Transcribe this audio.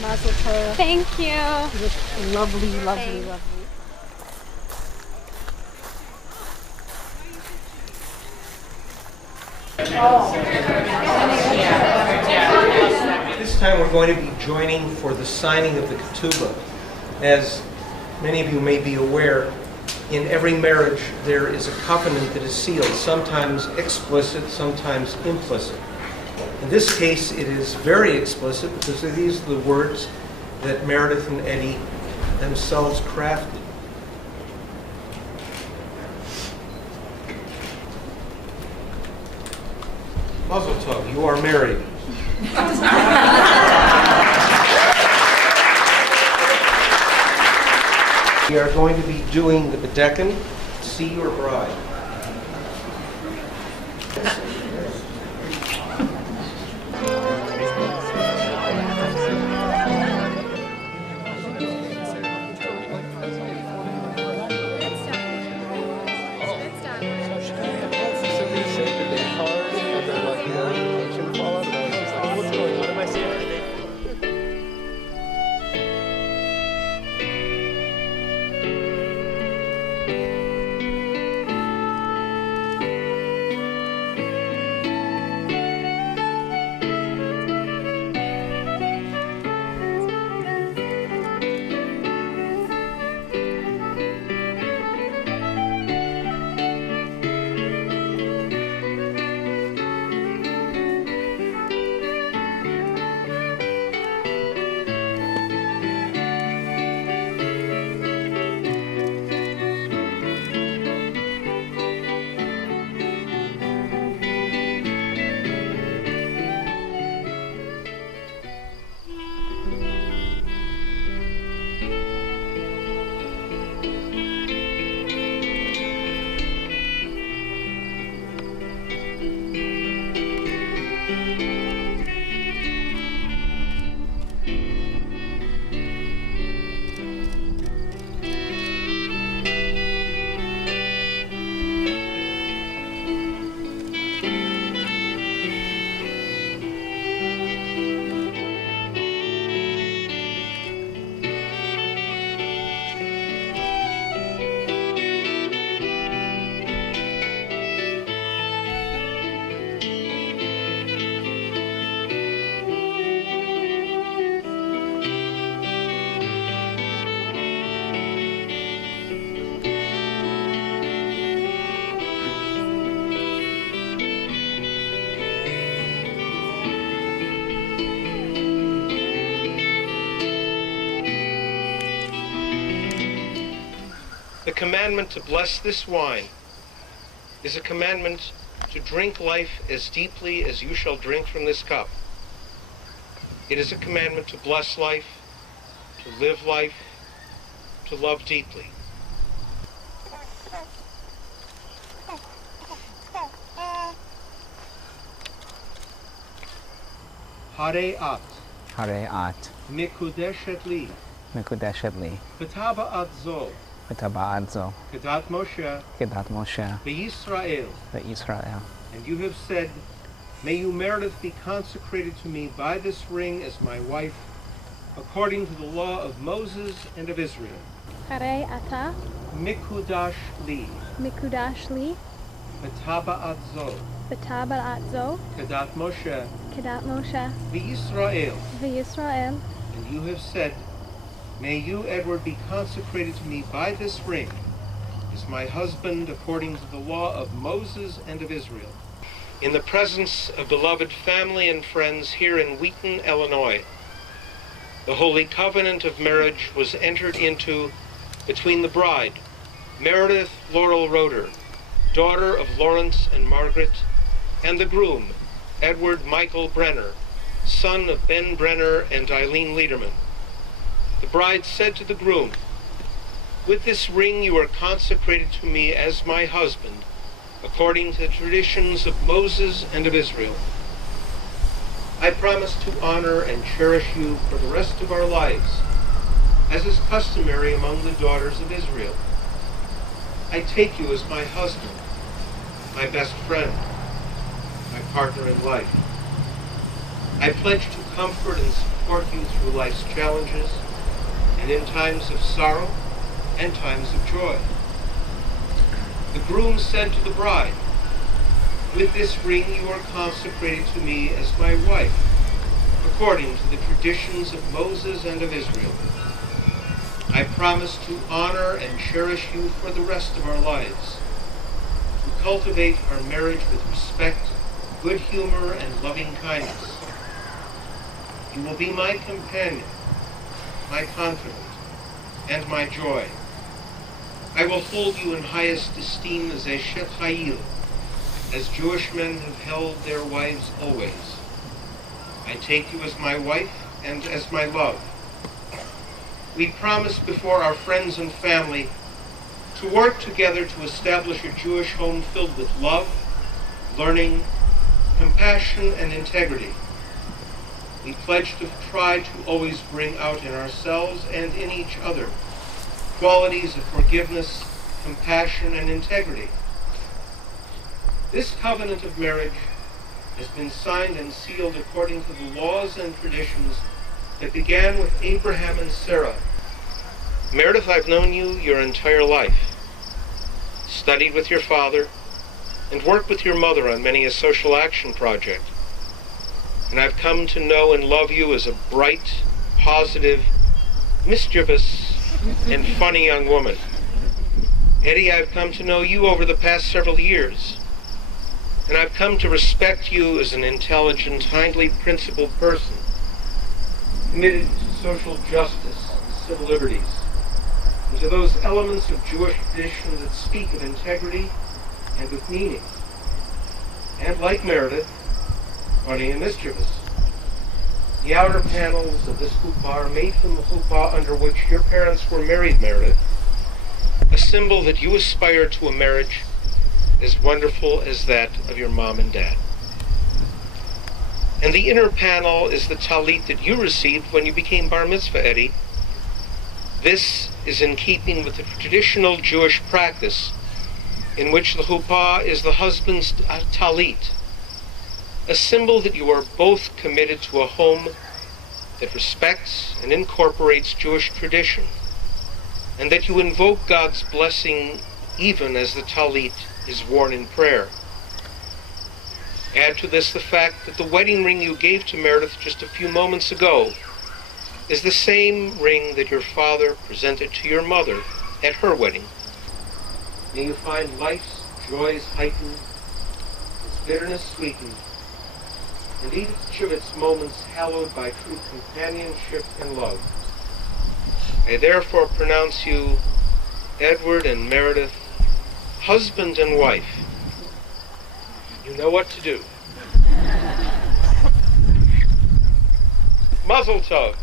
Mazel tov. Thank you. You look lovely, lovely, Thanks. lovely. This time we're going to be joining for the signing of the ketubah. As many of you may be aware, in every marriage there is a covenant that is sealed, sometimes explicit, sometimes implicit. In this case, it is very explicit because these are the words that Meredith and Eddie themselves crafted. Mazel tov, you are married. We are going to be doing the bedecken, see your bride. The commandment to bless this wine is a commandment to drink life as deeply as you shall drink from this cup. It is a commandment to bless life, to live life, to love deeply. Hare'at. Hare'at. Mikudeshet li. Mikudeshet li. V'taba'at zo. V'taba'at zo. Kedat Moshe. Kedat Moshe. V'Yisrael. V'Yisrael. And you have said, may you, Meredith, be consecrated to me by this ring as my wife, according to the law of Moses and of Israel. Hare'ata. Mikudash li. Mikudash li. V'taba'at zo. V'taba'at zo. Kedat Moshe. Kedat Moshe. V'Yisrael. V'Yisrael. And you have said, may you, Edward, be consecrated to me by this ring as my husband according to the law of Moses and of Israel. In the presence of beloved family and friends here in Wheaton, Illinois, the holy covenant of marriage was entered into between the bride, Meredith Laurel Roeder, daughter of Lawrence and Margaret, and the groom, Edward Michael Brener, son of Ben Brener and Eileen Liederman. The bride said to the groom, with this ring you are consecrated to me as my husband, according to the traditions of Moses and of Israel. I promise to honor and cherish you for the rest of our lives, as is customary among the daughters of Israel. I take you as my husband, my best friend, my partner in life. I pledge to comfort and support you through life's challenges and in times of sorrow and times of joy. The groom said to the bride, "With this ring you are consecrated to me as my wife, according to the traditions of Moses and of Israel. I promise to honor and cherish you for the rest of our lives, to cultivate our marriage with respect, good humor, and loving kindness. You will be my companion, my confidant, and my joy. I will hold you in highest esteem as Eshet Hayil, as Jewish men have held their wives always. I take you as my wife and as my love. We promise before our friends and family to work together to establish a Jewish home filled with love, learning, compassion, and integrity. We pledge to try to always bring out in ourselves and in each other qualities of forgiveness, compassion, and integrity. This covenant of marriage has been signed and sealed according to the laws and traditions that began with Abraham and Sarah. Meredith, I've known you your entire life, studied with your father, and worked with your mother on many a social action project. And I've come to know and love you as a bright, positive, mischievous, and funny young woman. Eddie, I've come to know you over the past several years, and I've come to respect you as an intelligent, kindly, principled person, committed to social justice and civil liberties, and to those elements of Jewish tradition that speak of integrity and with meaning. And like Meredith, funny and mischievous. The outer panels of this chuppah are made from the chuppah under which your parents were married, Meredith, a symbol that you aspire to a marriage as wonderful as that of your mom and dad. And the inner panel is the talit that you received when you became bar mitzvah, Eddie. This is in keeping with the traditional Jewish practice in which the chuppah is the husband's talit, a symbol that you are both committed to a home that respects and incorporates Jewish tradition, and that you invoke God's blessing even as the talit is worn in prayer. Add to this the fact that the wedding ring you gave to Meredith just a few moments ago is the same ring that your father presented to your mother at her wedding. May you find life's joys heightened, its bitterness sweetened, and each of its moments hallowed by true companionship and love. I therefore pronounce you, Edward and Meredith, husband and wife. You know what to do. Mazel tov.